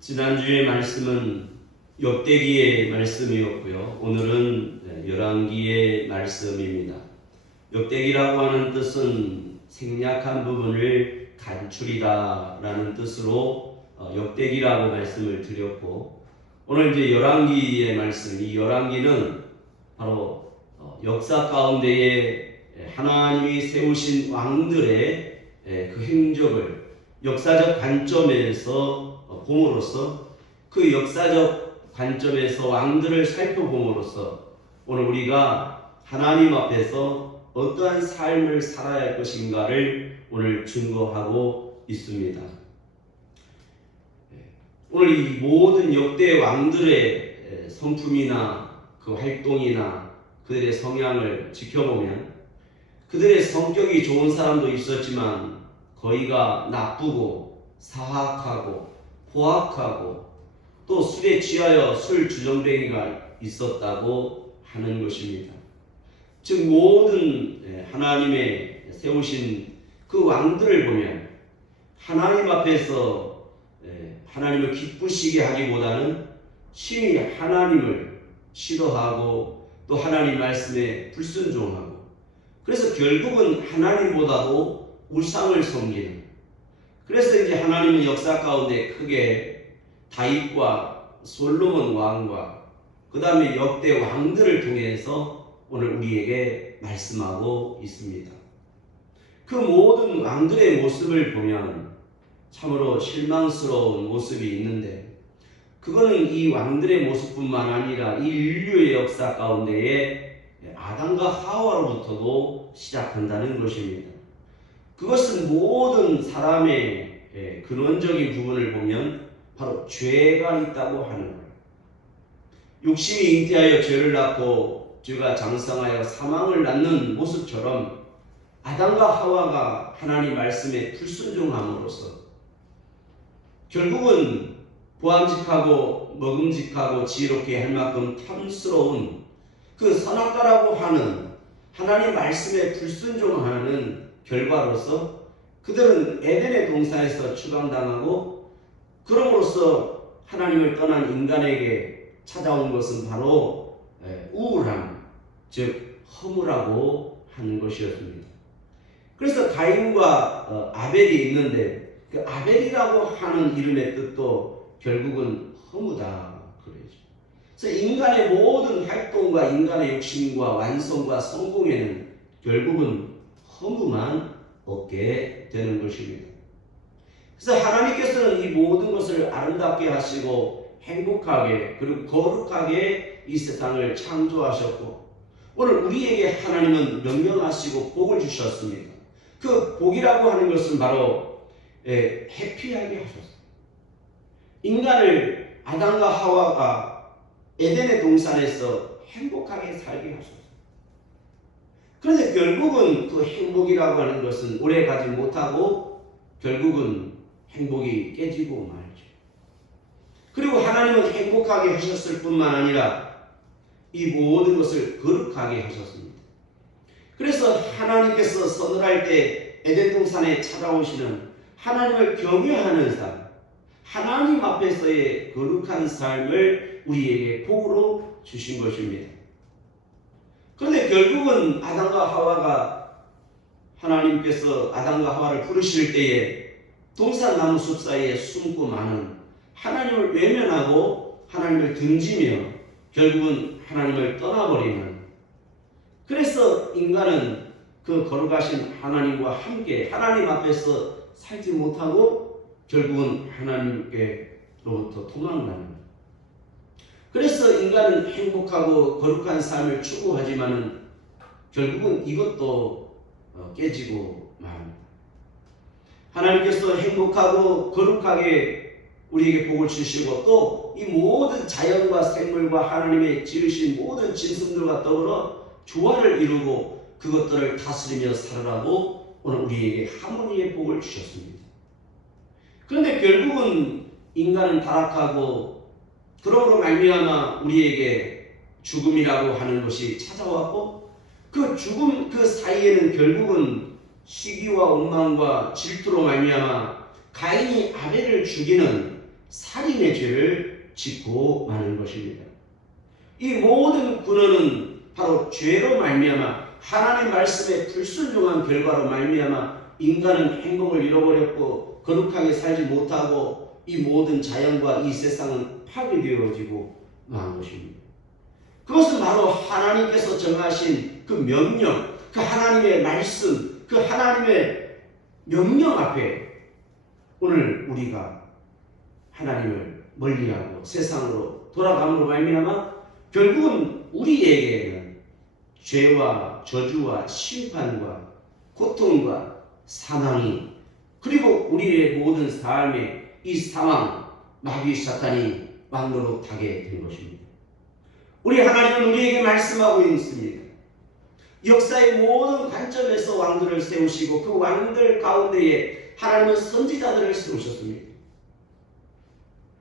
지난주의 말씀은 역대기의 말씀이었고요. 오늘은 열왕기의 말씀입니다. 역대기라고 하는 뜻은 생략한 부분을 간추리다 라는 뜻으로 역대기라고 말씀을 드렸고, 오늘 이제 열왕기의 말씀, 이 열왕기는 바로 역사 가운데에 하나님이 세우신 왕들의 그 행적을 역사적 관점에서 봄으로써, 그 역사적 관점에서 왕들을 살펴봄으로써 오늘 우리가 하나님 앞에서 어떠한 삶을 살아야 할 것인가를 오늘 증거하고 있습니다. 오늘 이 모든 역대 왕들의 성품이나 그 활동이나 그들의 성향을 지켜보면 그들의 성격이 좋은 사람도 있었지만 거의가 나쁘고 사악하고 포악하고 또 술에 취하여 술 주정뱅이가 있었다고 하는 것입니다. 즉 모든 하나님의 세우신 그 왕들을 보면 하나님 앞에서 하나님을 기쁘시게 하기보다는 심히 하나님을 싫어하고 또 하나님 말씀에 불순종하고, 그래서 결국은 하나님보다도 우상을 섬기는, 그래서 이제 하나님은 역사 가운데 크게 다윗과 솔로몬 왕과 그 다음에 역대 왕들을 통해서 오늘 우리에게 말씀하고 있습니다. 그 모든 왕들의 모습을 보면 참으로 실망스러운 모습이 있는데, 그거는 이 왕들의 모습뿐만 아니라 이 인류의 역사 가운데에 아담과 하와로부터도 시작한다는 것입니다. 그것은 모든 사람의 근원적인 부분을 보면 바로 죄가 있다고 하는 거예요. 육신이 잉태하여 죄를 낳고 죄가 장성하여 사망을 낳는 모습처럼 아담과 하와가 하나님 말씀에 불순종함으로써 결국은 보암직하고 먹음직하고 지혜롭게 할 만큼 탐스러운 그 선악과라고 하는 하나님 말씀에 불순종하는 결과로서 그들은 에덴의 동산에서 추방당하고, 그럼으로써 하나님을 떠난 인간에게 찾아온 것은 바로 우울함, 즉 허무라고 하는 것이었습니다. 그래서 가인과 아벨이 있는데 그 아벨이라고 하는 이름의 뜻도 결국은 허무다 그러죠. 그래서 인간의 모든 활동과 인간의 욕심과 완성과 성공에는 결국은 허무만 얻게 되는 것입니다. 그래서 하나님께서는 이 모든 것을 아름답게 하시고 행복하게 그리고 거룩하게 이 세상을 창조하셨고, 오늘 우리에게 하나님은 명령하시고 복을 주셨습니다. 그 복이라고 하는 것은 바로 해피하게 하셨습니다. 인간을 아담과 하와가 에덴의 동산에서 행복하게 살게 하셨습니다. 그런데 결국은 그 행복이라고 하는 것은 오래 가지 못하고 결국은 행복이 깨지고 말죠. 그리고 하나님은 행복하게 하셨을 뿐만 아니라 이 모든 것을 거룩하게 하셨습니다. 그래서 하나님께서 서늘할 때 에덴 동산에 찾아오시는 하나님을 경외하는 삶, 하나님 앞에서의 거룩한 삶을 우리에게 복으로 주신 것입니다. 그런데 결국은 아담과 하와가 하나님께서 아담과 하와를 부르실 때에 동산나무 숲 사이에 숨고 마는 하나님을 외면하고 하나님을 등지며 결국은 하나님을 떠나버리는, 그래서 인간은 그 거룩하신 하나님과 함께 하나님 앞에서 살지 못하고 결국은 하나님께로부터 도망가는, 그래서 인간은 행복하고 거룩한 삶을 추구하지만은 결국은 이것도 깨지고 맙니다. 하나님께서 행복하고 거룩하게 우리에게 복을 주시고 또 이 모든 자연과 생물과 하나님의 지으신 모든 짐승들과 더불어 조화를 이루고 그것들을 다스리며 살아라고 오늘 우리에게 하모니의 복을 주셨습니다. 그런데 결국은 인간은 타락하고 그러므로 말미암아 우리에게 죽음이라고 하는 것이 찾아왔고, 그 죽음 그 사이에는 결국은 시기와 원망과 질투로 말미암아 가인이 아벨을 죽이는 살인의 죄를 짓고 마는 것입니다. 이 모든 근원은 바로 죄로 말미암아 하나님의 말씀에 불순종한 결과로 말미암아 인간은 행복을 잃어버렸고 거룩하게 살지 못하고 이 모든 자연과 이 세상은 파괴되어지고 만 것입니다. 그것은 바로 하나님께서 정하신 그 명령, 그 하나님의 말씀, 그 하나님의 명령 앞에 오늘 우리가 하나님을 멀리하고 세상으로 돌아감으로 말미암아 결국은 우리에게는 죄와 저주와 심판과 고통과 사망이 그리고 우리의 모든 삶에 이 상황, 마귀 사탄이 왕노릇하게 된 것입니다. 우리 하나님은 우리에게 말씀하고 있습니다. 역사의 모든 관점에서 왕들을 세우시고 그 왕들 가운데에 하나님은 선지자들을 세우셨습니다.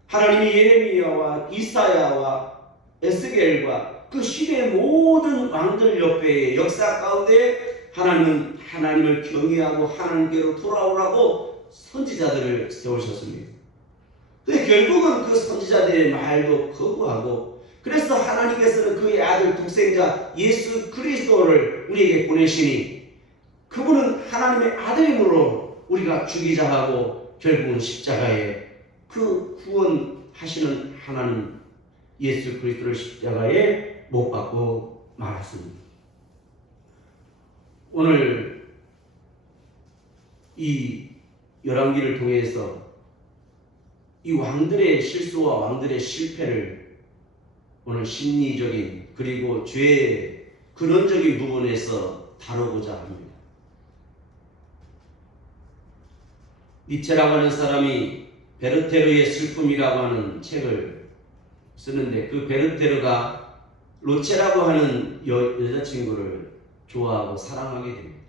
하나님이 예레미야와 이사야와 에스겔과 그 시대의 모든 왕들 옆에 역사 가운데 하나님은 하나님을 경외하고 하나님께로 돌아오라고 선지자들을 세우셨습니다. 근데 결국은 그 선지자들의 말도 거부하고 그래서 하나님께서는 그의 아들 독생자 예수 그리스도를 우리에게 보내시니 그분은 하나님의 아들이므로 우리가 죽이자 하고 결국은 십자가에 그 구원하시는 하나님 예수 그리스도를 십자가에 못 박고 말았습니다. 오늘 이 열왕기를 통해서 이 왕들의 실수와 왕들의 실패를 오늘 심리적인 그리고 죄의 근원적인 부분에서 다루고자 합니다. 니체라고 하는 사람이 베르테르의 슬픔이라고 하는 책을 쓰는데 그 베르테르가 로체라고 하는 여자친구를 좋아하고 사랑하게 됩니다.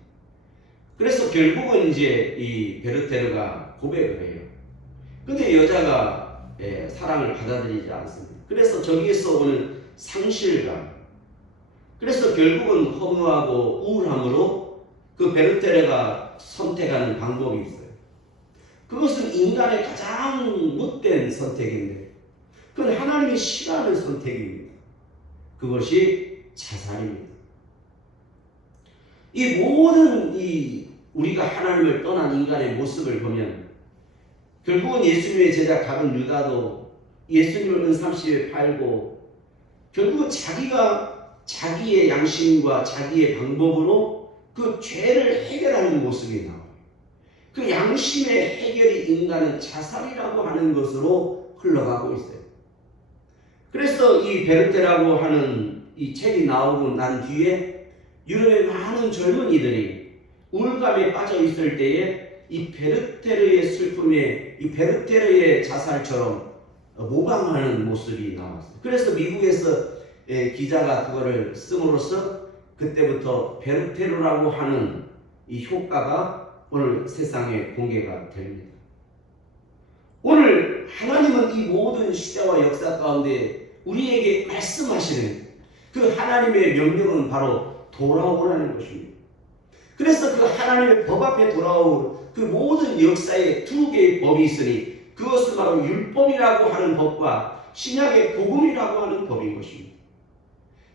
그래서 결국은 이제 이 베르테르가 고백을 해요. 근데 여자가 사랑을 받아들이지 않습니다. 그래서 저기에서 오는 상실감, 그래서 결국은 허무하고 우울함으로 그 베르테르가 선택하는 방법이 있어요. 그것은 인간의 가장 못된 선택인데 그건 하나님이 싫어하는 선택입니다. 그것이 자살입니다. 이 모든 우리가 하나님을 떠난 인간의 모습을 보면 결국은 예수님의 제자 가룟 유다도 예수님을 은삼십에 팔고 결국은 자기가 자기의 양심과 자기의 방법으로 그 죄를 해결하는 모습이 나와요. 그 양심의 해결이 인간은 자살이라고 하는 것으로 흘러가고 있어요. 그래서 이 베르테라고 하는 이 책이 나오고 난 뒤에 유럽의 많은 젊은이들이 우울감에 빠져 있을 때에 이 베르테르의 슬픔에 이 베르테르의 자살처럼 모방하는 모습이 나왔어요. 그래서 미국에서 기자가 그거를 씀으로써 그때부터 베르테르라고 하는 이 효과가 오늘 세상에 공개가 됩니다. 오늘 하나님은 이 모든 시대와 역사 가운데 우리에게 말씀하시는 그 하나님의 명령은 바로 돌아오라는 것입니다. 그래서 그 하나님의 법 앞에 돌아올 그 모든 역사에 두 개의 법이 있으니 그것은 바로 율법이라고 하는 법과 신약의 복음이라고 하는 법인 것입니다.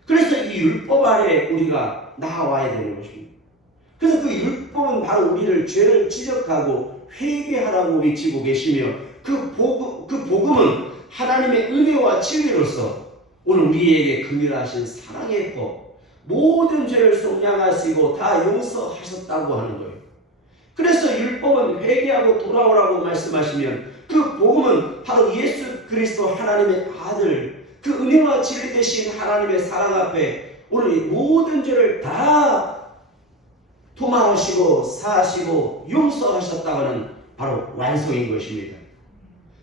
그래서 이 율법 아래 우리가 나와야 되는 것입니다. 그래서 그 율법은 바로 우리를 죄를 지적하고 회개하라고 외치고 계시며 그 복음은 하나님의 은혜와 진리로서 오늘 우리에게 긍휼하신 사랑의 법, 모든 죄를 속량하시고 다 용서하셨다고 하는 거예요. 그래서 율법은 회개하고 돌아오라고 말씀하시면 그 복음은 바로 예수 그리스도 하나님의 아들, 그 은혜와 진리 되신 하나님의 사랑 앞에 오늘 이 모든 죄를 다 도망하시고 사하시고 용서하셨다고는 바로 완성인 것입니다.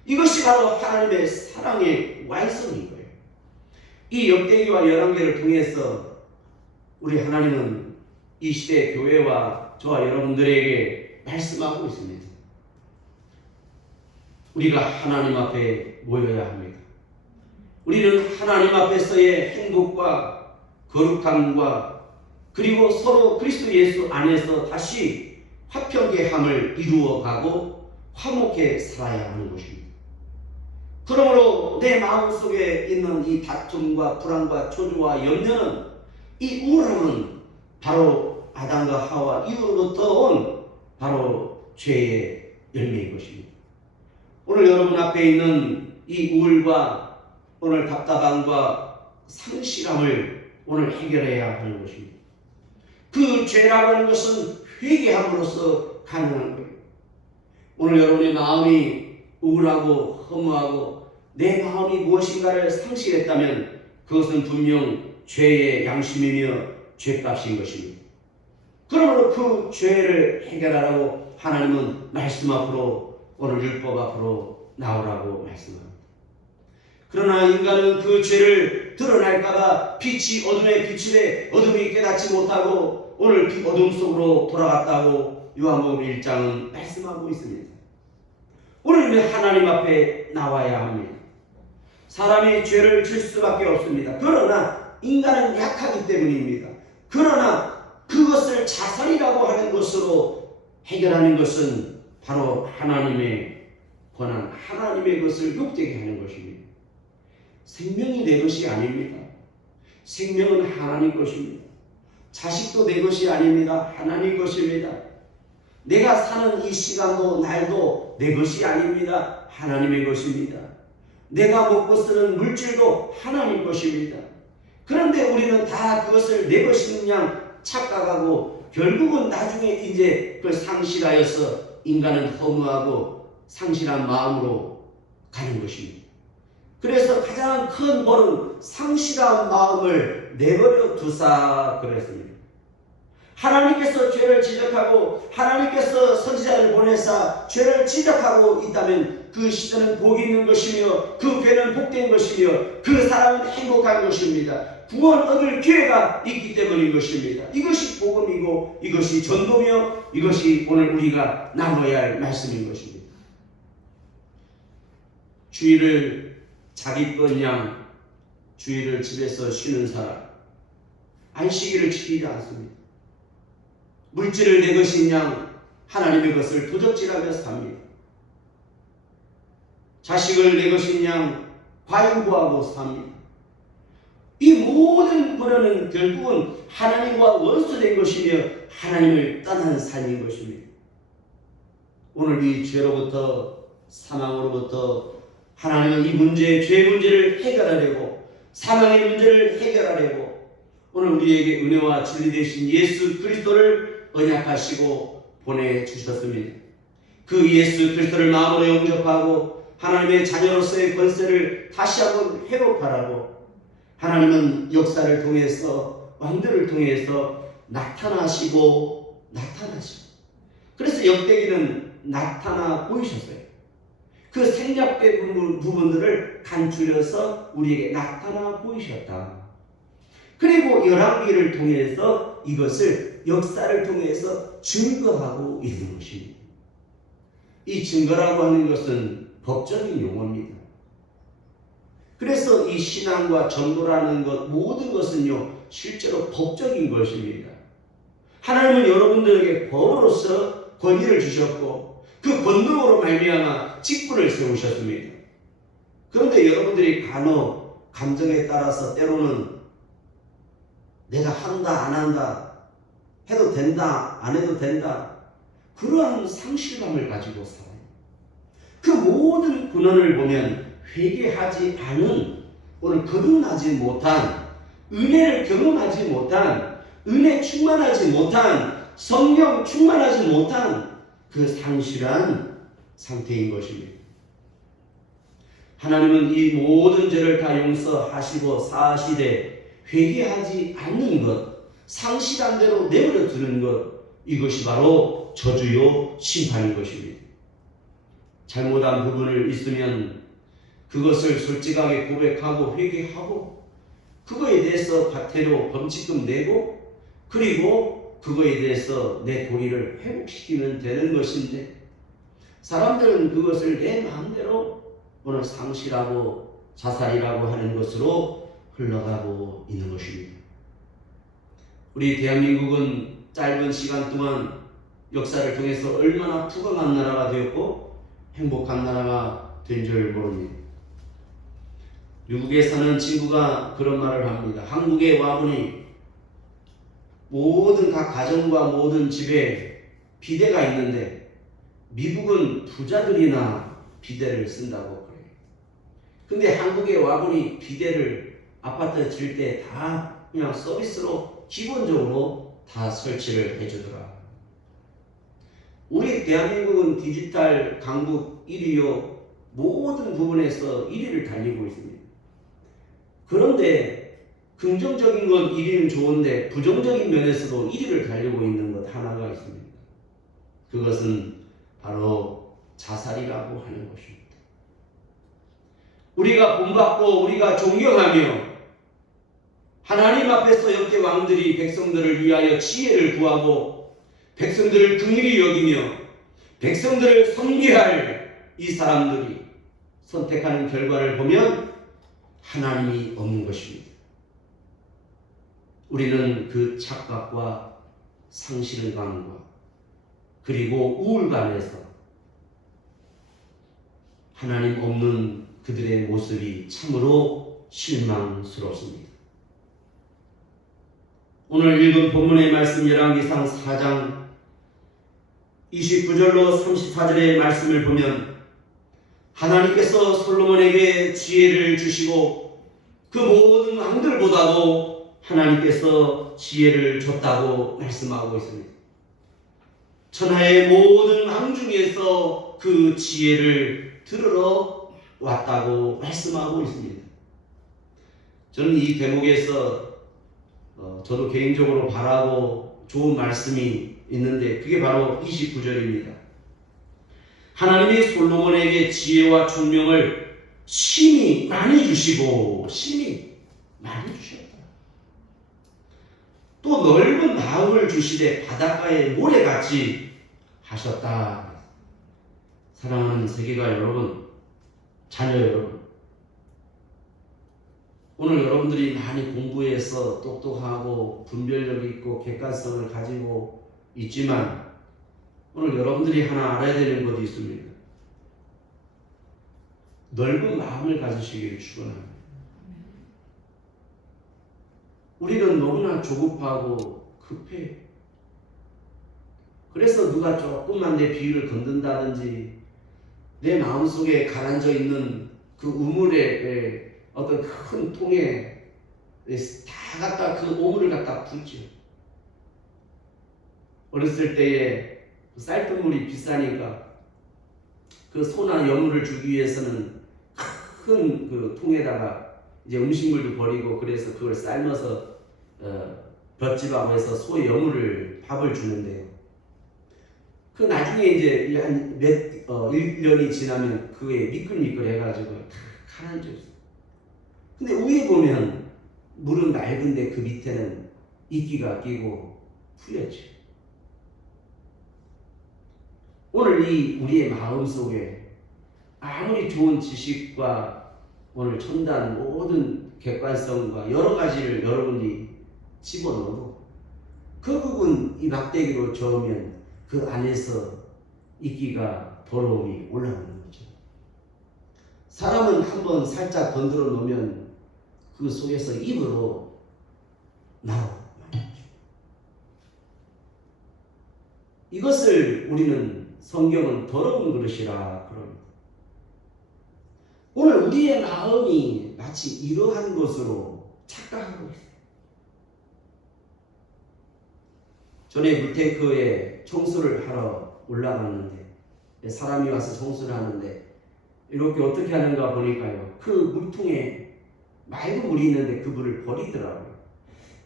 이것이 바로 하나님의 사랑의 완성인 거예요. 이 역대기와 열왕기를 통해서 우리 하나님은 이 시대 교회와 저와 여러분들에게 말씀하고 있습니다. 우리가 하나님 앞에 모여야 합니다. 우리는 하나님 앞에서의 행복과 거룩함과 그리고 서로 그리스도 예수 안에서 다시 화평케함을 이루어가고 화목해 살아야 하는 것입니다. 그러므로 내 마음속에 있는 이 다툼과 불안과 초조와 염려는, 이 우울함은 바로 아담과 하와 이후로부터 온 바로 죄의 열매인 것입니다. 오늘 여러분 앞에 있는 이 우울과 오늘 답답함과 상실함을 오늘 해결해야 하는 것입니다. 그 죄라고 하는 것은 회개함으로써 가능한 거예요. 오늘 여러분의 마음이 우울하고 허무하고 내 마음이 무엇인가를 상실했다면 그것은 분명 죄의 양심이며 죄값인 것입니다. 그러므로 그 죄를 해결하라고 하나님은 말씀 앞으로, 오늘 율법 앞으로 나오라고 말씀합니다. 그러나 인간은 그 죄를 드러낼까봐 빛이 어둠에 비추되 어둠이 깨닫지 못하고 오늘 그 어둠 속으로 돌아갔다고 요한복음 1장은 말씀하고 있습니다. 우리는 하나님 앞에 나와야 합니다. 사람이 죄를 질 수밖에 없습니다. 그러나 인간은 약하기 때문입니다. 그러나 그것을 자살이라고 하는 것으로 해결하는 것은 바로 하나님의 권한, 하나님의 것을 욕되게 하는 것입니다. 생명이 내 것이 아닙니다. 생명은 하나님 것입니다. 자식도 내 것이 아닙니다. 하나님 것입니다. 내가 사는 이 시간도 날도 내 것이 아닙니다. 하나님의 것입니다. 내가 먹고 쓰는 물질도 하나님 것입니다. 그런데 우리는 다 그것을 내 것인 양 착각하고 결국은 나중에 이제 그걸 상실하여서 인간은 허무하고 상실한 마음으로 가는 것입니다. 그래서 가장 큰 벌은 상실한 마음을 내버려 두사 그랬습니다. 하나님께서 죄를 지적하고 하나님께서 선지자를 보내사 죄를 지적하고 있다면 그 시대는 복이 있는 것이며 그 괴는 복된 것이며 그 사람은 행복한 것입니다. 구원 얻을 기회가 있기 때문인 것입니다. 이것이 복음이고 이것이 전도며 이것이 오늘 우리가 나눠야 할 말씀인 것입니다. 주일을 자기 것 양 주일을 집에서 쉬는 사람, 안식일을 지키지 않습니다. 물질을 내 것인 양 하나님의 것을 도적질하며 삽니다. 자식을 내 것인 양 과잉구하고 삽니다. 이 모든 불안은 결국은 하나님과 원수된 것이며 하나님을 떠난 삶인 것입니다. 오늘 이 죄로부터 사망으로부터 하나님은 이 문제, 죄 문제를 해결하려고, 사망의 문제를 해결하려고 오늘 우리에게 은혜와 진리 되신 예수 그리스도를 언약하시고 보내주셨습니다. 그 예수 그리스도를 마음으로 영접하고 하나님의 자녀로서의 권세를 다시 한번 회복하라고 하나님은 역사를 통해서, 왕들을 통해서 나타나시고 그래서 역대기는 나타나 보이셨어요. 그 생략된 부분들을 간추려서 우리에게 나타나 보이셨다. 그리고 열왕기를 통해서 이것을 역사를 통해서 증거하고 있는 것입니다. 이 증거라고 하는 것은 법적인 용어입니다. 그래서 이 신앙과 전도라는 것, 모든 것은요 실제로 법적인 것입니다. 하나님은 여러분들에게 법으로서 권위를 주셨고 그 권능으로 말미암아 직분을 세우셨습니다. 그런데 여러분들이 간혹 감정에 따라서 때로는 내가 한다 안 한다, 해도 된다 안 해도 된다, 그러한 상실감을 가지고 살아요. 그 모든 근원을 보면 회개하지 않은, 오늘 거듭나지 못한, 은혜를 경험하지 못한, 은혜 충만하지 못한, 성령 충만하지 못한 그 상실한 상태인 것입니다. 하나님은 이 모든 죄를 다 용서하시고 사하시되 회개하지 않는 것, 상실한 대로 내버려 두는 것, 이것이 바로 저주요 심판인 것입니다. 잘못한 부분을 있으면 그것을 솔직하게 고백하고 회개하고 그거에 대해서 과태료 범칙금 내고 그리고 그거에 대해서 내 도리를 회복시키면 되는 것인데 사람들은 그것을 내 마음대로 오늘 상실하고 자살이라고 하는 것으로 흘러가고 있는 것입니다. 우리 대한민국은 짧은 시간 동안 역사를 통해서 얼마나 부강한 나라가 되었고 행복한 나라가 된 줄 모릅니다. 미국에 사는 친구가 그런 말을 합니다. 한국에 와보니 모든 각 가정과 모든 집에 비데가 있는데 미국은 부자들이나 비데를 쓴다고 그래요. 근데 한국에 와보니 비데를 아파트에 질 때 다 그냥 서비스로 기본적으로 다 설치를 해주더라. 우리 대한민국은 디지털 강국 1위요. 모든 부분에서 1위를 달리고 있습니다. 그런데 긍정적인 건 1위는 좋은데 부정적인 면에서도 1위를 달리고 있는 것 하나가 있습니다. 그것은 바로 자살이라고 하는 것입니다. 우리가 본받고 우리가 존경하며 하나님 앞에서 역대 왕들이 백성들을 위하여 지혜를 구하고 백성들을 긍휼히 여기며 백성들을 섬기할 이 사람들이 선택하는 결과를 보면 하나님이 없는 것입니다. 우리는 그 착각과 상실감과 그리고 우울감에서 하나님 없는 그들의 모습이 참으로 실망스럽습니다. 오늘 읽은 본문의 말씀 열왕기상 4장 29절로 34절의 말씀을 보면 하나님께서 솔로몬에게 지혜를 주시고 그 모든 왕들보다도 하나님께서 지혜를 줬다고 말씀하고 있습니다. 천하의 모든 왕 중에서 그 지혜를 들으러 왔다고 말씀하고 있습니다. 저는 이 대목에서 저도 개인적으로 바라고 좋은 말씀이 있는데 그게 바로 29절입니다. 하나님이 솔로몬에게 지혜와 총명을 심히 많이 주시고 심히 많이 주셨다. 또 넓은 마음을 주시되 바닷가의 모래같이 하셨다. 사랑하는 세계가 여러분, 자녀 여러분, 오늘 여러분들이 많이 공부해서 똑똑하고 분별력이 있고 객관성을 가지고 있지만 오늘 여러분들이 하나 알아야 되는 것이 있습니다. 넓은 마음을 가지시기를 축원합니다. 우리는 너무나 조급하고 급해. 그래서 누가 조금만 내 비위를 건든다든지 내 마음속에 가라앉아 있는 그 우물의 어떤 큰 통에 다 갖다 그 오물을 갖다 붓죠. 어렸을 때에 쌀뜨물이 비싸니까 그 소나 여물을 주기 위해서는 큰 그 통에다가 이제 음식물도 버리고 그래서 그걸 삶아서 볏집하고 해서 소 여물을 밥을 주는데요. 그 나중에 이제 한 1년이 지나면 그게 미끌미끌해가지고 다 가라앉아 있어요. 근데 위에 보면 물은 맑은데 그 밑에는 이끼가 끼고 풀렸죠. 오늘 이 우리의 마음 속에 아무리 좋은 지식과 오늘 첨단 모든 객관성과 여러 가지를 여러분이 집어넣어도 그 부분 이 막대기로 저으면 그 안에서 이끼가 더러움이 올라오는 거죠. 사람은 한번 살짝 건드려 놓으면 그 속에서 입으로 나오고 이것을 우리는 성경은 더러운 그릇이라 그럽니다. 오늘 우리의 마음이 마치 이러한 것으로 착각하고 있어요. 전에 물탱크에 청소를 하러 올라갔는데 사람이 와서 청소를 하는데 이렇게 어떻게 하는가 보니까요. 그 물통에 맑은 물이 있는데 그 물을 버리더라고요.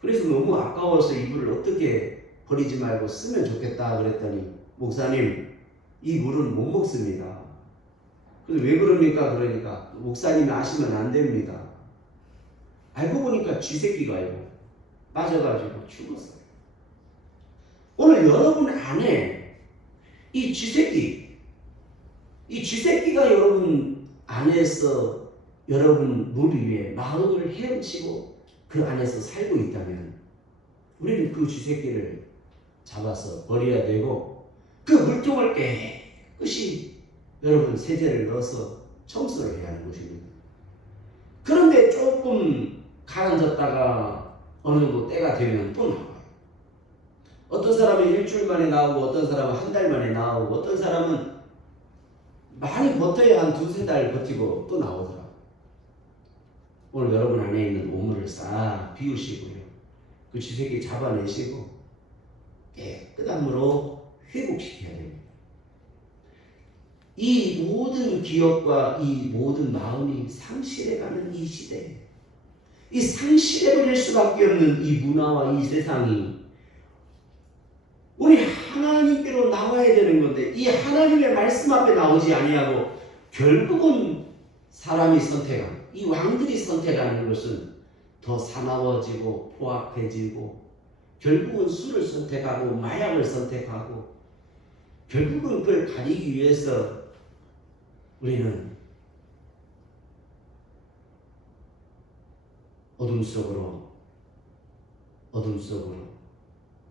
그래서 너무 아까워서 이 물을 어떻게 버리지 말고 쓰면 좋겠다 그랬더니 목사님 이 물은 못 먹습니다. 그래서 왜 그럽니까? 그러니까 목사님이 아시면 안 됩니다. 알고 보니까 쥐새끼가요 빠져가지고 죽었어요. 오늘 여러분 안에 이 쥐새끼가 여러분 안에서 여러분 물 위에 마음을 헤엄치고 그 안에서 살고 있다면 우리는 그 쥐새끼를 잡아서 버려야 되고 그 물통을 깨끗이 여러분 세제를 넣어서 청소를 해야 하는 것입니다. 그런데 조금 가라앉았다가 어느 정도 때가 되면 또 나와요. 어떤 사람은 일주일 만에 나오고 어떤 사람은 한 달 만에 나오고 어떤 사람은 많이 버텨야 한 두세 달 버티고 또 나오더라. 오늘 여러분 안에 있는 오물을 싹 비우시고요. 그 쥐새끼 잡아내시고 깨끗한 물로 회복시켜야 됩니다. 이 모든 기억과 이 모든 마음이 상실해가는 이 시대, 이 상실해버릴 수밖에 없는 이 문화와 이 세상이 우리 하나님께로 나와야 되는 건데 이 하나님의 말씀 앞에 나오지 아니하고 결국은 사람이 선택한 이 왕들이 선택하는 것은 더 사나워지고 포악해지고 결국은 술을 선택하고 마약을 선택하고 결국은 그걸 가리기 위해서 우리는 어둠 속으로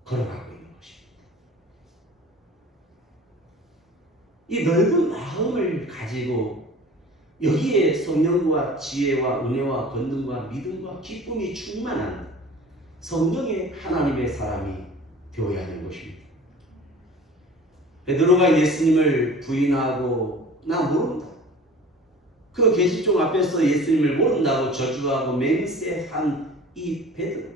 걸어가고 있는 것입니다. 이 넓은 마음을 가지고 여기에 성령과 지혜와 은혜와 권능과 믿음과 기쁨이 충만한 성령의 하나님의 사람이 되어야 하는 것입니다. 베드로가 예수님을 부인하고 나 모른다. 그 계시종 앞에서 예수님을 모른다고 저주하고 맹세한 이 베드로.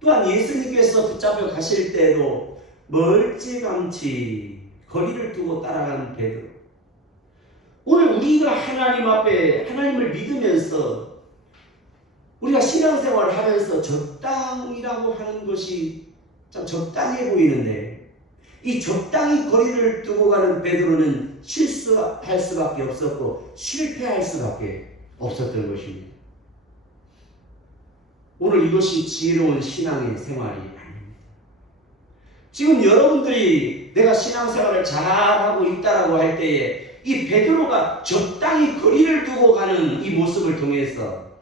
또한 예수님께서 붙잡혀 가실 때도 멀찌감치 거리를 두고 따라간 베드로. 오늘 우리가 하나님 앞에 하나님을 믿으면서 우리가 신앙생활을 하면서 적당이라고 하는 것이 참 적당해 보이는데 이 적당히 거리를 두고 가는 베드로는 실수할 수밖에 없었고 실패할 수밖에 없었던 것입니다. 오늘 이것이 지혜로운 신앙의 생활이 아닙니다. 지금 여러분들이 내가 신앙생활을 잘하고 있다라고 할 때에 이 베드로가 적당히 거리를 두고 가는 이 모습을 통해서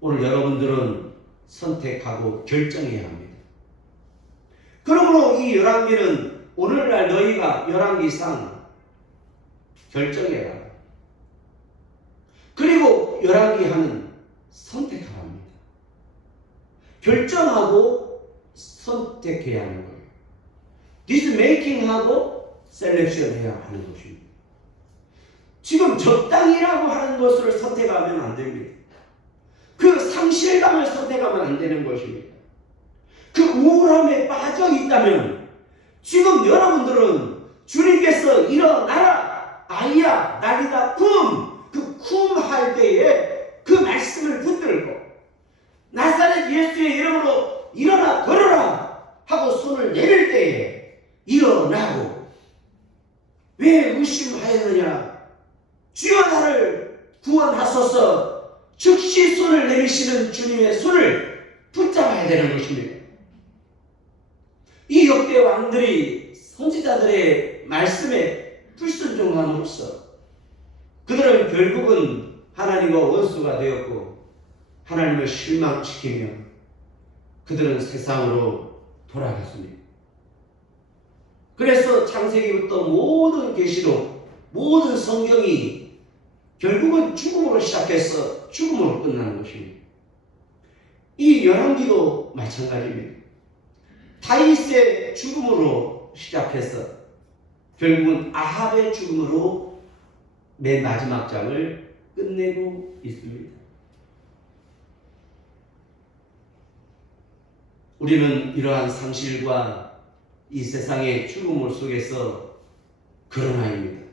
오늘 여러분들은 선택하고 결정해야 합니다. 그러므로 이 열왕기는 오늘날 너희가 열왕기상 결정해라. 그리고 열왕기하는 선택하라 합니다. 결정하고 선택해야 하는 거예요. decision making하고 selection 해야 하는 것입니다. 지금 적당이라고 하는 것을 선택하면 안 됩니다. 그 상실감을 선택하면 안 되는 것입니다. 그 우울함에 빠져 있다면 지금 여러분들은 주님께서 일어나라 아이야 나리다 그 할 때에 그 말씀을 붙들고 나사렛 예수의 이름으로 일어나 걸어라 하고 손을 내밀 때에 일어나고 왜 의심하였느냐 주여 나를 구원하소서 즉시 손을 내미시는 주님의 손을 붙잡아야 되는 것입니다. 이 역대 왕들이 선지자들의 말씀에 불순종함으로써 그들은 결국은 하나님과 원수가 되었고 하나님을 실망시키며 그들은 세상으로 돌아갔습니다. 그래서 창세기부터 모든 계시록 모든 성경이 결국은 죽음으로 시작해서 죽음으로 끝나는 것입니다. 이 열왕기도 마찬가지입니다. 다윗의 죽음으로 시작해서 결국은 아합의 죽음으로 맨 마지막 장을 끝내고 있습니다. 우리는 이러한 상실과 이 세상의 죽음 속에서 그러나입니다.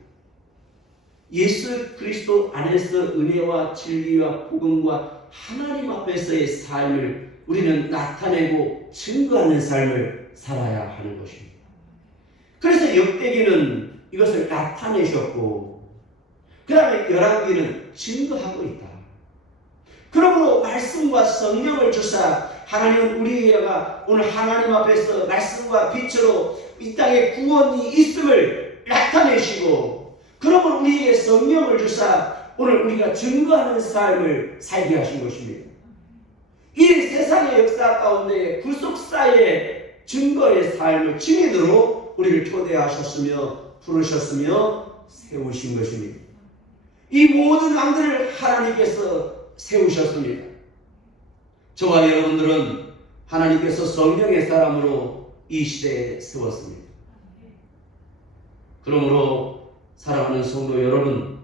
예수 그리스도 안에서 은혜와 진리와 복음과 하나님 앞에서의 삶을 우리는 나타내고 증거하는 삶을 살아야 하는 것입니다. 그래서 역대기는 이것을 나타내셨고 그 다음에 열왕기는 증거하고 있다. 그러므로 말씀과 성령을 주사 하나님은 우리가 오늘 하나님 앞에서 말씀과 빛으로 이 땅에 구원이 있음을 나타내시고 그러므로 우리에게 성령을 주사 오늘 우리가 증거하는 삶을 살게 하신 것입니다. 이 세상의 역사 가운데 구속사의 증거의 삶을 증인으로 우리를 초대하셨으며 부르셨으며 세우신 것입니다. 이 모든 왕들을 하나님께서 세우셨습니다. 저와 여러분들은 하나님께서 성령의 사람으로 이 시대에 세웠습니다. 그러므로 사랑하는 성도 여러분,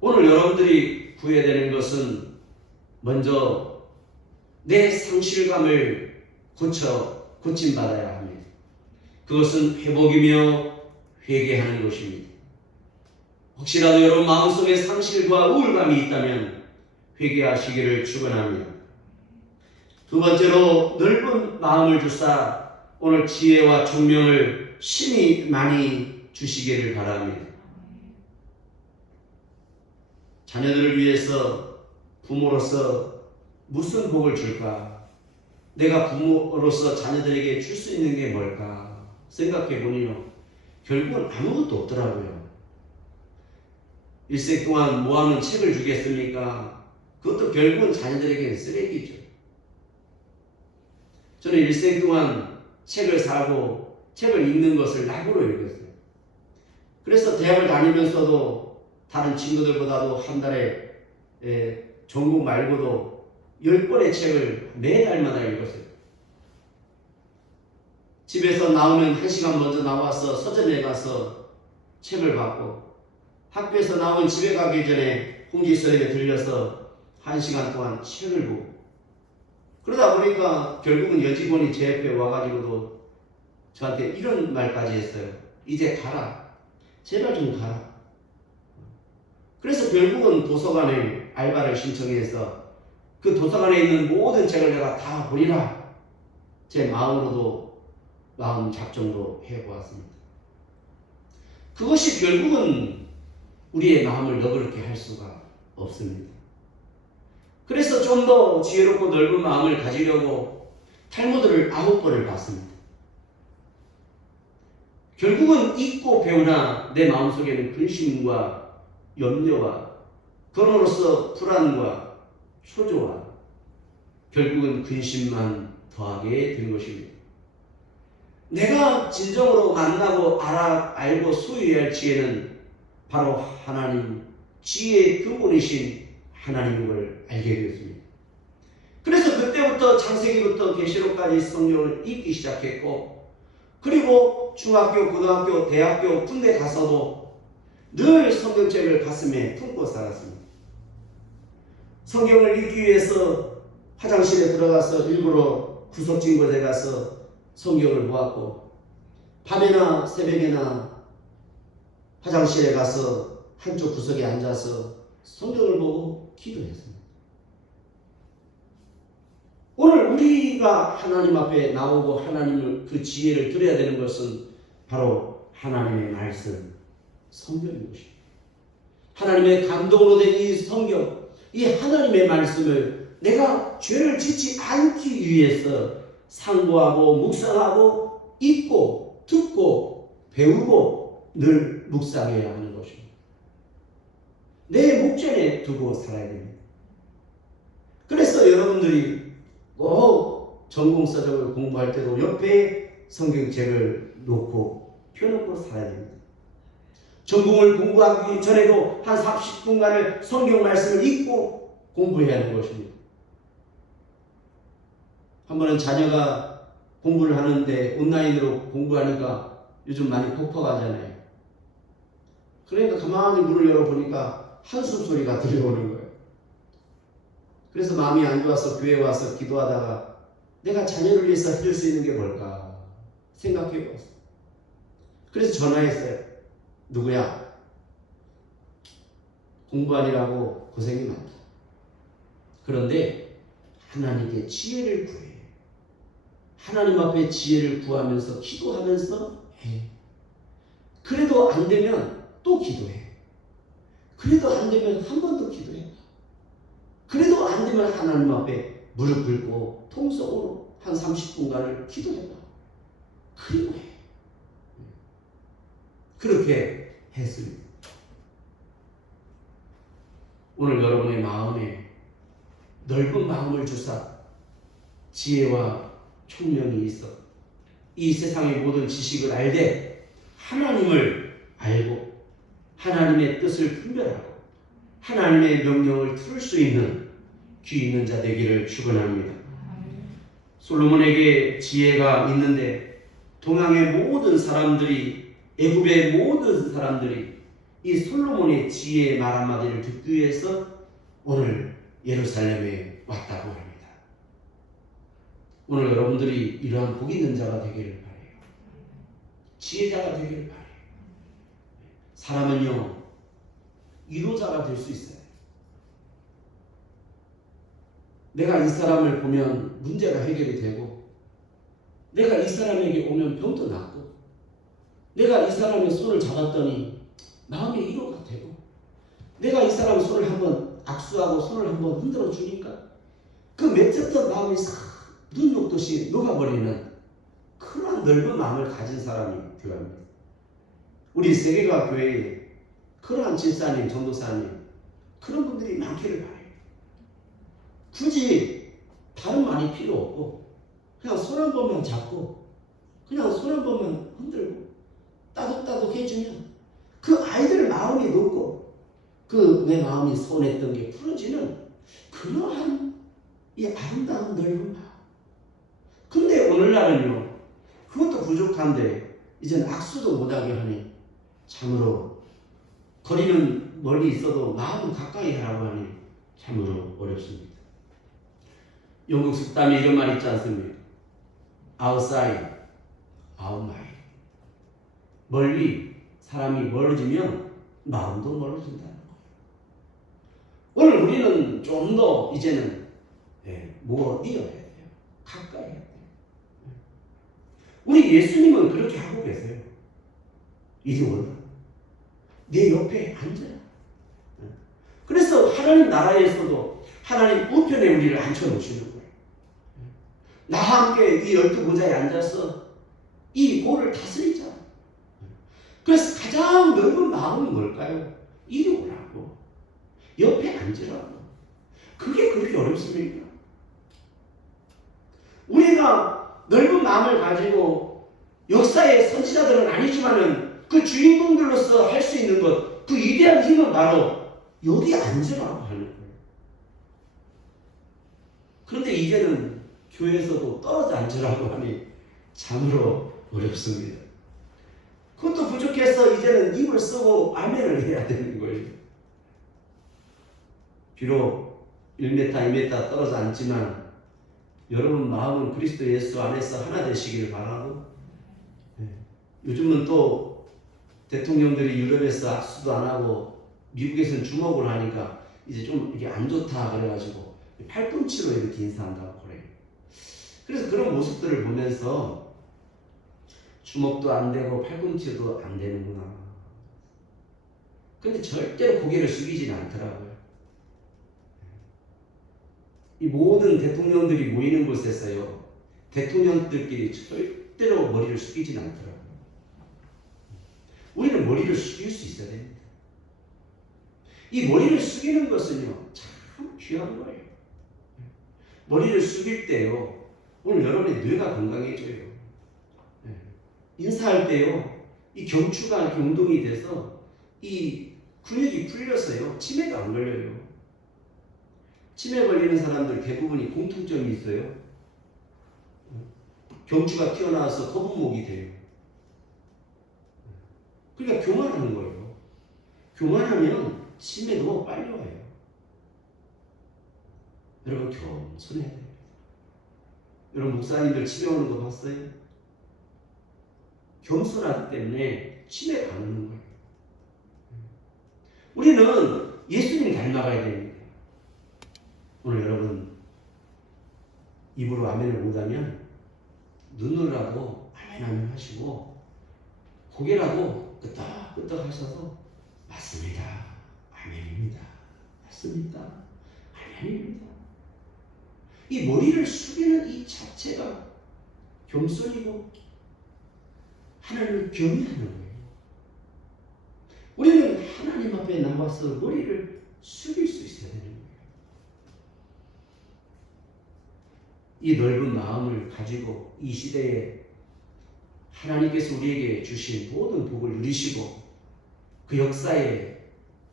오늘 여러분들이 구해야 되는 것은 먼저 내 상실감을 고침받아야 합니다. 그것은 회복이며 회개하는 것입니다. 혹시라도 여러분 마음속에 상실과 우울감이 있다면 회개하시기를 축원합니다. 두 번째로 넓은 마음을 주사 오늘 지혜와 총명을 심히 많이 주시기를 바랍니다. 자녀들을 위해서 부모로서 무슨 복을 줄까? 내가 부모로서 자녀들에게 줄 수 있는 게 뭘까? 생각해 보니요, 결국은 아무것도 없더라고요. 일생 동안 뭐하는 책을 주겠습니까? 그것도 결국은 자녀들에게는 쓰레기죠. 저는 일생 동안 책을 사고 책을 읽는 것을 낙으로 읽었어요. 그래서 대학을 다니면서도 다른 친구들보다도 한 달에 전공 말고도 10권의 책을 매달마다 읽었어요. 집에서 나오면 1시간 먼저 나와서 서점에 가서 책을 받고, 학교에서 나오면 집에 가기 전에 홍지서점에 들려서 1시간 동안 책을 보고, 그러다 보니까 결국은 여직원이 제 옆에 와가지고도 저한테 이런 말까지 했어요. 이제 가라. 제발 좀 가라. 그래서 결국은 도서관에 알바를 신청해서 그 도서관에 있는 모든 책을 내가 다 보리라. 제 마음으로도 마음 작정도 해보았습니다. 그것이 결국은 우리의 마음을 너그럽게 할 수가 없습니다. 그래서 좀 더 지혜롭고 넓은 마음을 가지려고 탈무드를 9번을 봤습니다. 결국은 읽고 배우나 내 마음속에는 근심과 염려와 그럼으로써 불안과 초조와 결국은 근심만 더하게 된 것입니다. 내가 진정으로 만나고 알고 소유해야 할 지혜는 바로 하나님, 지혜의 근본이신 하나님을 알게 되었습니다. 그래서 그때부터 창세기부터 계시록까지 성경을 읽기 시작했고, 그리고 중학교, 고등학교, 대학교, 군대 가서도 늘 성경책을 가슴에 품고 살았습니다. 성경을 읽기 위해서 화장실에 들어가서 일부러 구석진 곳에 가서 성경을 보았고, 밤에나 새벽에나 화장실에 가서 한쪽 구석에 앉아서 성경을 보고 기도했습니다. 오늘 우리가 하나님 앞에 나오고 하나님을 그 지혜를 드려야 되는 것은 바로 하나님의 말씀, 성경인 것입니다. 하나님의 감동으로 된 이 성경, 이 하나님의 말씀을 내가 죄를 짓지 않기 위해서 상고하고 묵상하고 읽고 듣고 배우고 늘 묵상해야 하는 것입니다. 내 목전에 두고 살아야 됩니다. 그래서 여러분들이 꼭 전공서적을 공부할 때도 옆에 성경책을 놓고 펴놓고 살아야 됩니다. 전공을 공부하기 전에도 한 30분간을 성경 말씀을 읽고 공부해야 하는 것입니다. 한 번은 자녀가 공부를 하는데 온라인으로 공부하니까 요즘 많이 폭파하잖아요. 그러니까 가만히 문을 열어보니까 한숨 소리가 들려오는 거예요. 그래서 마음이 안 좋아서 교회에 와서 기도하다가 내가 자녀를 위해서 해줄 수 있는 게 뭘까 생각해 봤어요. 그래서 전화했어요. 누구야? 공부하느라고 고생이 많다. 그런데 하나님께 지혜를 구해. 하나님 앞에 지혜를 구하면서 기도하면서 해. 그래도 안 되면 또 기도해. 그래도 안 되면 한 번 더 기도해. 그래도 안 되면 하나님 앞에 무릎 꿇고 통성으로 한 30분간을 기도해봐. 그리고 해. 그렇게 했습니다. 오늘 여러분의 마음에 넓은 마음을 주사 지혜와 총명이 있어 이 세상의 모든 지식을 알되 하나님을 알고 하나님의 뜻을 분별하고 하나님의 명령을 들을 수 있는 귀 있는 자 되기를 축원합니다. 솔로몬에게 지혜가 있는데 동양의 모든 사람들이, 애굽의 모든 사람들이 이 솔로몬의 지혜의 말 한마디를 듣기 위해서 오늘 예루살렘에 왔다고 합니다. 오늘 여러분들이 이러한 복 있는 자가 되기를 바라요. 지혜자가 되기를 바라요. 사람은요, 이로자가 될 수 있어요. 내가 이 사람을 보면 문제가 해결이 되고, 내가 이 사람에게 오면 병도 낫고, 내가 이 사람의 손을 잡았더니 마음의 위로가 되고, 내가 이 사람 손을 한번 악수하고 손을 한번 흔들어 주니까 그 맺혔던 마음이 싹 눈 녹듯이 녹아버리는 그런 넓은 마음을 가진 사람이 되어야 합니다. 우리 세계가 교회에 그러한 집사님, 전도사님, 그런 분들이 많기를 바라요. 굳이 다른 말이 필요 없고 그냥 손 한 번만 잡고 그냥 손 한 번만 흔들고 따독따독 해주면 그 아이들 마음이 녹고 그 내 마음이 서운했던 게 풀어지는 그러한 이 아름다운 넓은 마음. 근데 오늘날은요, 그것도 부족한데 이제는 악수도 못하게 하니 참으로 거리는 멀리 있어도 마음은 가까이 하라고 하니 참으로 어렵습니다. 영국 속담에 이런 말 있지 않습니까? Outside, out mind. 멀리 사람이 멀어지면 마음도 멀어진다는 거예요. 오늘 우리는 좀 더 이제는 멀어야 돼요. 가까이 해야 돼요. 우리 예수님은 그렇게 하고 계세요. 이리 오라. 내 옆에 앉아요. 그래서 하나님 나라에서도 하나님 우편에 우리를 앉혀놓으시는 거예요. 나와 함께 이 12보좌에 앉아서 이 고를 다스리자. 그래서 가장 넓은 마음은 뭘까요? 이리 오라고. 옆에 앉으라고. 그게 그렇게 어렵습니까? 우리가 넓은 마음을 가지고 역사의 선지자들은 아니지만은 그 주인공들로서 할 수 있는 것, 그 위대한 힘은 바로 여기 앉으라고 하는 거예요. 그런데 이제는 교회에서도 떨어져 앉으라고 하니 참으로 어렵습니다. 그것도 부족해서 이제는 입을 쓰고 아멘을 해야 되는 거예요. 비록 1m, 2m 떨어져 앉지만 여러분 마음은 그리스도 예수 안에서 하나 되시기를 바라고, 요즘은 또 대통령들이 유럽에서 악수도 안 하고 미국에서는 주먹을 하니까 이제 좀 이게 안 좋다 그래가지고 팔꿈치로 이렇게 인사한다고 그래요. 그래서 그런 모습들을 보면서 주먹도 안 되고 팔꿈치도 안 되는구나. 근데 절대로 고개를 숙이지는 않더라고요. 이 모든 대통령들이 모이는 곳에서요, 대통령들끼리 절대로 머리를 숙이지는 않더라고요. 우리는 머리를 숙일 수 있어야 됩니다. 이 머리를 숙이는 것은요, 참 귀한 거예요. 머리를 숙일 때요, 오늘 여러분의 뇌가 건강해져요. 인사할 때요, 이 경추가 경동이 돼서 이 근육이 풀려서요, 치매가 안 걸려요. 치매 걸리는 사람들 대부분이 공통점이 있어요. 경추가 튀어나와서 거북목이 돼요. 그러니까 교만하는 거예요. 교만하면 치매도 빨리 와요. 여러분 겸손해야 돼요. 여러분 목사님들 치매 오는 거 봤어요? 겸손하기 때문에 치매가 안 오는 거예요. 우리는 예수님 닮아가야 됩니다. 오늘 여러분 입으로 아멘을 못하면 눈으로라도 아멘 아멘 하시고 고개라도 끄덕끄덕 하셔서 맞습니다. 아멘입니다. 맞습니다. 아멘입니다. 이 머리를 숙이는 이 자체가 겸손이고 하나님을 경외하는 거예요. 우리는 하나님 앞에 나와서 머리를 숙일 수 있어야 되는 거예요. 이 넓은 마음을 가지고 이 시대에 하나님께서 우리에게 주신 모든 복을 누리시고 그 역사의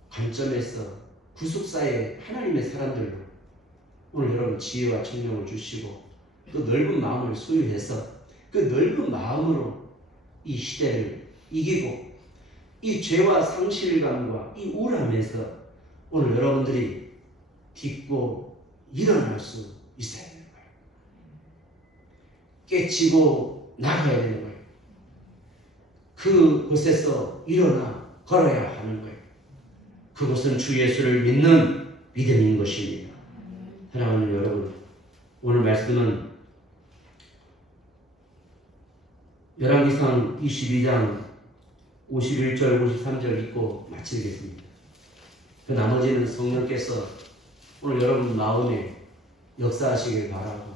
관점에서 구속사의 하나님의 사람들로 오늘 여러분 지혜와 청명을 주시고 그 넓은 마음을 소유해서 그 넓은 마음으로 이 시대를 이기고 이 죄와 상실감과 이 우울함에서 오늘 여러분들이 딛고 일어날 수 있어야 되는 거예요. 깨치고 나가야 되는 거예요. 그곳에서 일어나 걸어야 하는 거예요. 그것은 주 예수를 믿는 믿음인 것입니다. 사랑하는 여러분, 오늘 말씀은 열왕기상 22장 51절 53절 읽고 마치겠습니다. 그 나머지는 성령께서 오늘 여러분 마음에 역사하시길 바라고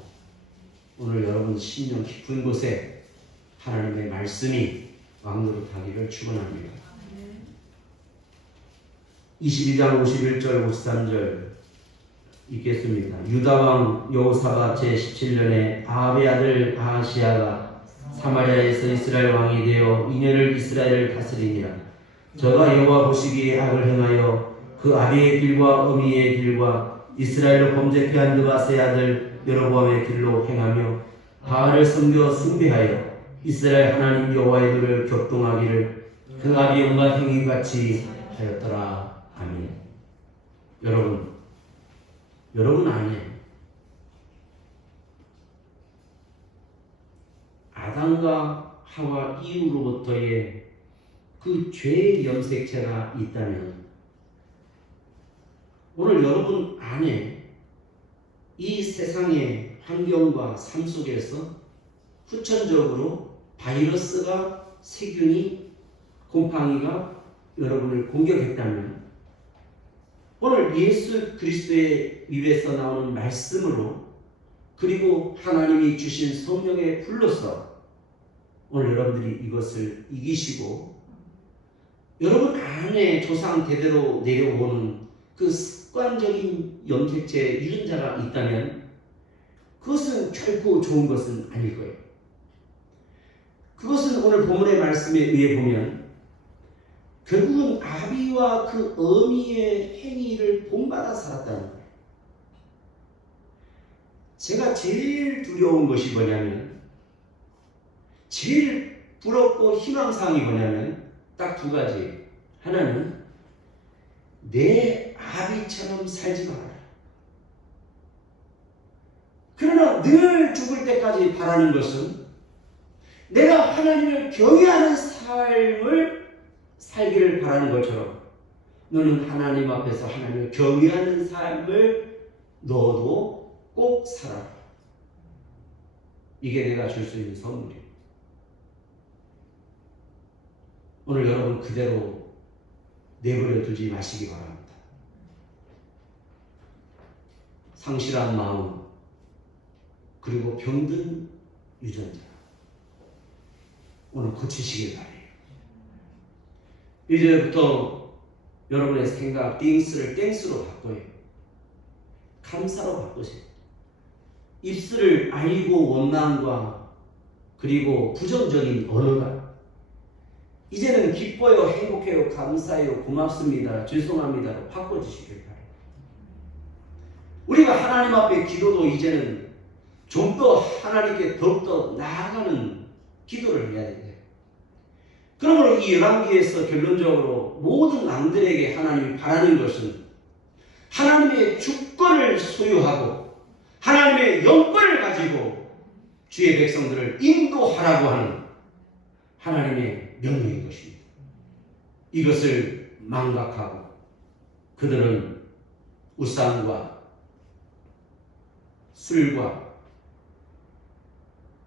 오늘 여러분 심령 깊은 곳에 하나님의 말씀이 왕노릇하기를 축원합니다. 22장 51절 53절 읽겠습니다. 유다왕 여호사밧 제17년에 아합의 아들 아하시야가 사마리아에서 이스라엘 왕이 되어 2년을 이스라엘을 다스리니라. 저가 여호와 보시기에 악을 행하여 그 아비의 길과 어미의 길과 이스라엘로 범죄케 한 느바세 아들 여로보암의 길로 행하며 바알을 섬겨 숭배하여 이스라엘 하나님 여호와의 도를 격동하기를 그 아비의 온갖 행위같이 하였더라. 아멘. 여러분 안에 아담과 하와 이후로부터의 그 죄의 염색체가 있다면 오늘 여러분 안에 이 세상의 환경과 삶 속에서 후천적으로 바이러스가 세균이 곰팡이가 여러분을 공격했다면 오늘 예수 그리스도의 입에서 나오는 말씀으로 그리고 하나님이 주신 성령의 불로서 오늘 여러분들이 이것을 이기시고 여러분 안에 조상 대대로 내려오는 그 습관적인 염색체 유전자가 있다면 그것은 결코 좋은 것은 아닐 거예요. 그것은 오늘 본문의 말씀에 의해 보면 결국은 아비와 그 어미의 행위를 본받아 살았다는 거예요. 제가 제일 두려운 것이 뭐냐면 제일 부럽고 희망사항이 뭐냐면 딱 두 가지. 하나는 내 아비처럼 살지 마라. 그러나 늘 죽을 때까지 바라는 것은 내가 하나님을 경외하는 삶을 살기를 바라는 것처럼 너는 하나님 앞에서 하나님을 경외하는 삶을 너도 꼭 살아라. 이게 내가 줄 수 있는 선물이에요. 오늘 여러분 그대로 내버려 두지 마시기 바랍니다. 상실한 마음 그리고 병든 유전자 오늘 고치시길 바래요. 이제부터 여러분의 생각 띵스를 땡스로 바꿔요. 감사로 바꾸세요. 입술을 알고 원망과 그리고 부정적인 언어가 이제는 기뻐요, 행복해요, 감사해요, 고맙습니다, 죄송합니다로 바꿔주시길 바랍니다. 우리가 하나님 앞에 기도도 이제는 좀 더 하나님께 더욱더 나아가는 기도를 해야 돼요. 그러므로 이 열왕기에서 결론적으로 모든 왕들에게 하나님이 바라는 것은 하나님의 주권을 소유하고 하나님의 영권을 가지고 주의 백성들을 인도하라고 하는 하나님의 명령인 것입니다. 이것을 망각하고 그들은 우상과 술과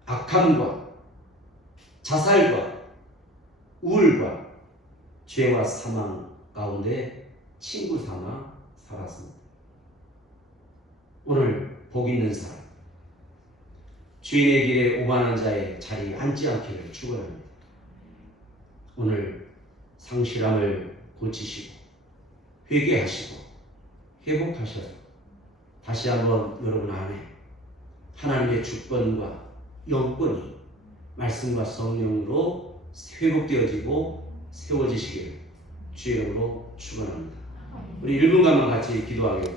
악함과 자살과 우울과 죄와 사망 가운데 친구 삼아 살았습니다. 오늘 복 있는 사람, 주인의 길에 오만한 자의 자리에 앉지 않기를 축원합니다. 오늘 상실함을 고치시고 회개하시고 회복하셔서 다시 한번 여러분 안에 하나님의 주권과 영권이 말씀과 성령으로 회복되어지고 세워지시기를 주의 이름으로 축원합니다. 우리 1분간만 같이 기도하겠습니다.